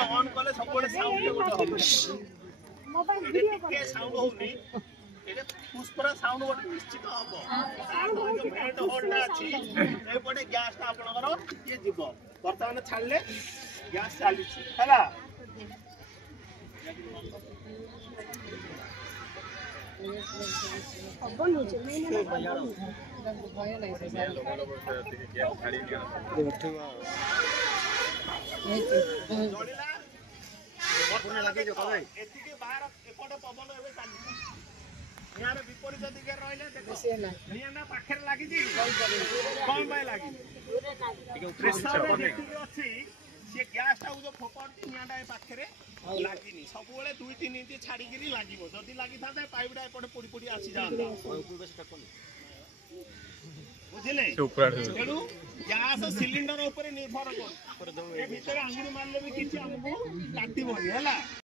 On कले सब बड़े साउंड गोटे मोबाइल वीडियो के साउंड होनी एले पुष्परा साउंड गोटे निश्चित हबो जो भेंट होल्ड अछि ए पटे गैस ता आपनकर ये जीवो वर्तमान छाडले गैस चाली छी हला अपन हो जे मैंने भय नहीं से गैस खाली नहीं उठवा जोड़िला पुणे लगे जो कबे एति के बाहर एपटे पवन एबे चाली यार विपरीत दिगे रहले देखो नियाना पाखर लागि जी कौन बाय लागि प्रेशर जेति अछि से गैस ता जो फोपड़ती नियाना ए पाखरे लागिनी सब बेले 2-3 इंच छाडी गिरी लागिवो जदी लागि थाते पाइपडा एपटे पोडी पोडी आसी जांदा बुझिले तेणु गैस सिलिंडर ऊपर निर्भर कर ए भीतर आंगुरी मारले भी किछि हमको काटिबोनी हला।